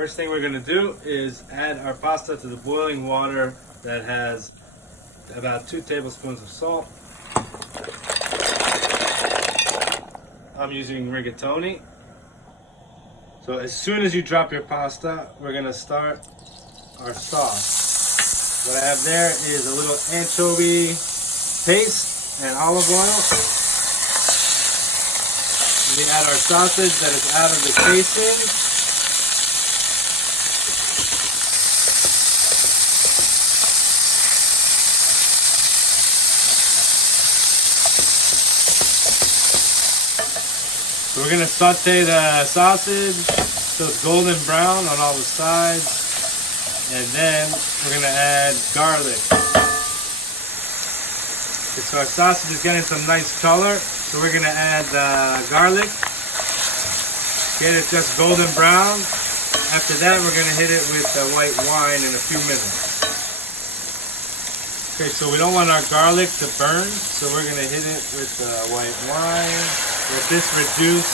First thing we're gonna do is add our pasta to the boiling water that has about 2 tablespoons of salt. I'm using rigatoni. So as soon as you drop your pasta, we're gonna start our sauce. What I have there is a little anchovy paste and olive oil. We add our sausage that is out of the casing. So we're gonna saute the sausage so it's golden brown on all the sides. And then we're gonna add garlic. Okay, so our sausage is getting some nice color. So we're gonna add garlic. Get it just golden brown. After that, we're gonna hit it with white wine in a few minutes. Okay, so we don't want our garlic to burn, so we're gonna hit it with white wine. Let this reduce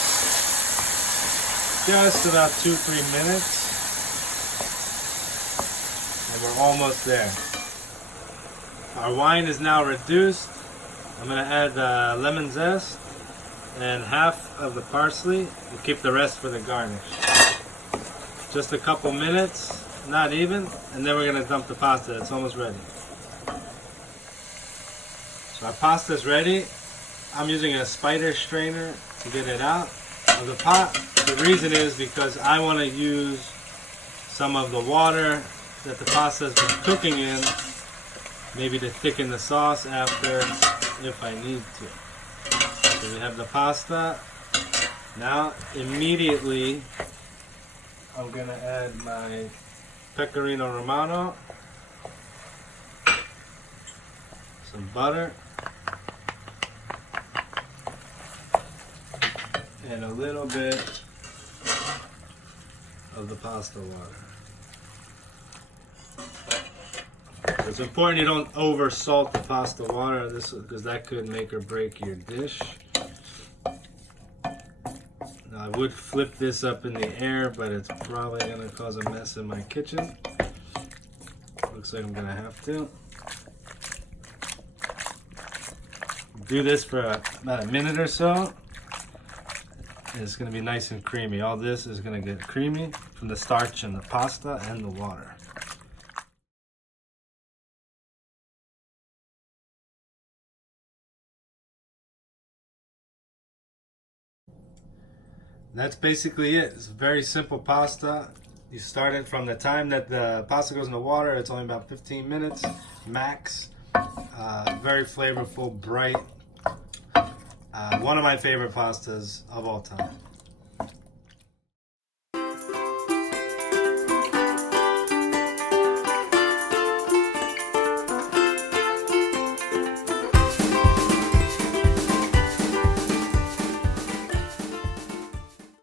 just about 2-3 minutes. And we're almost there. Our wine is now reduced. I'm gonna add lemon zest and half of the parsley. We'll keep the rest for the garnish. Just a couple minutes, not even, and then we're gonna dump the pasta. It's almost ready. So our pasta is ready. I'm using a spider strainer to get it out of the pot. The reason is because I want to use some of the water that the pasta has been cooking in, maybe to thicken the sauce after if I need to. So we have the pasta. Now immediately I'm going to add my pecorino romano, some butter, and a little bit of the pasta water. It's important you don't over salt the pasta water because that could make or break your dish. Now I would flip this up in the air, but it's probably going to cause a mess in my kitchen. Looks like I'm going to have to. Do this for about a minute or so. It's going to be nice and creamy. All this is going to get creamy from the starch and the pasta and the water. That's basically it. It's very simple pasta. You start it from the time that the pasta goes in the water. It's only about 15 minutes max. Very flavorful, bright. One of my favorite pastas of all time.